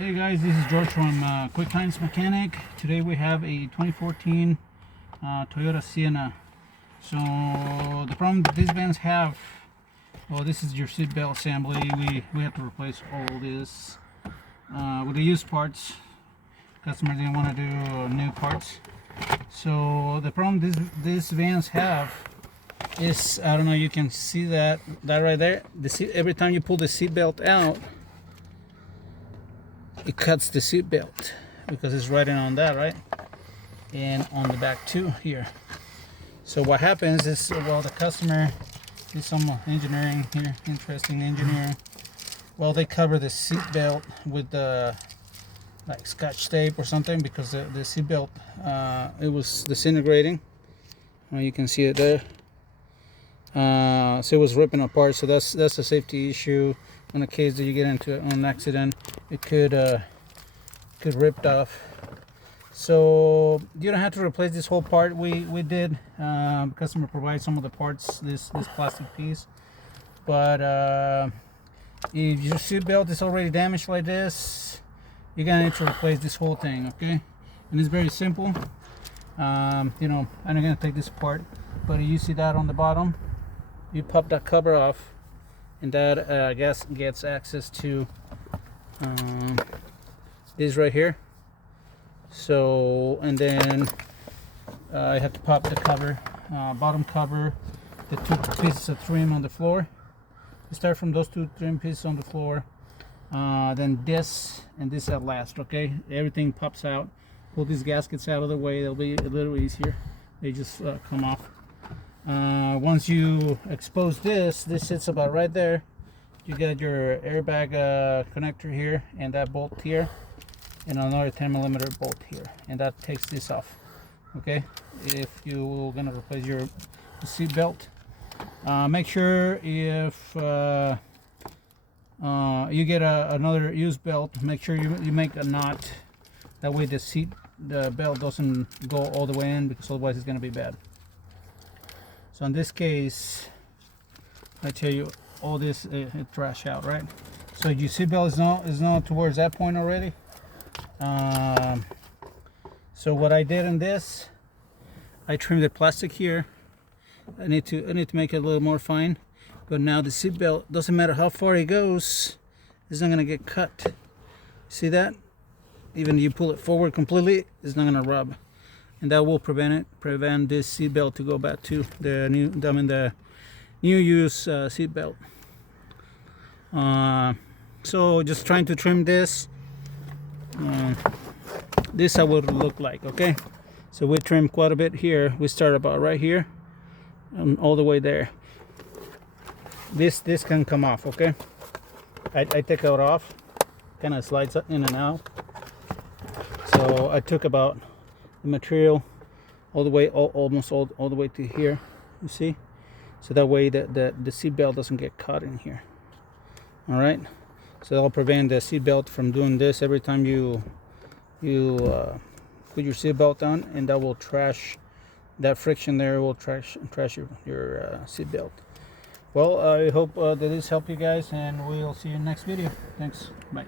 Hey guys, this is George from Quick Times Mechanic. Today we have a 2014 Toyota Sienna. So the problem that these vans have, well, this is your seat belt assembly. We have to replace all this with the used parts. Customer didn't want to do new parts. So the problem these vans have is, I don't know, you can see that right there. Every time you pull the seat belt out, it cuts the seat belt because it's riding on that, right? And on the back too here. So what happens is, well, the customer did some engineering here, interesting engineering. Well, they cover the seat belt with the like scotch tape or something because the seat belt it was disintegrating. You can see it there. So it was ripping apart. So that's a safety issue. In the case that you get into an accident, it could rip off. So you don't have to replace this whole part. We did. Customer provides some of the parts, this plastic piece. But if your seat belt is already damaged like this, you're gonna need to replace this whole thing, okay? And it's very simple. I'm not gonna take this apart, but you see that on the bottom, you pop that cover off, and that gas gets access to this right here. So, and then I have to pop the cover, bottom cover, the two pieces of trim on the floor. You start from those two trim pieces on the floor, then this and this at last, okay? Everything pops out. Pull these gaskets out of the way, they'll be a little easier. They just come off. Once you expose this sits about right there. You got your airbag connector here, and that bolt here, and another 10mm bolt here, and that takes this off, okay? If you're gonna replace your seat belt, make sure if you get another used belt, make sure you make a knot. That way the belt doesn't go all the way in, because otherwise it's gonna be bad. So in this case, I tell you, all this it trash out, right? So your seat belt is not towards that point already. So what I did in this, I trimmed the plastic here. I need to make it a little more fine. But now the seat belt, doesn't matter how far it goes, it's not gonna get cut. See that? Even if you pull it forward completely, it's not gonna rub. And that will prevent this seat belt to go back to the new use seat belt. So just trying to trim this. This I would look like, okay? So we trim quite a bit here. We start about right here and all the way there. This can come off, okay? I take it off, kind of slides in and out. So I took about the material all the way, almost all the way to here, you see? So that way the seat belt doesn't get caught in here. All right, so that'll prevent the seat belt from doing this every time you put your seat belt on, and that will trash, that friction there will trash your seat belt. Well, I hope that this helped you guys, and we'll see you in the next video. Thanks, bye.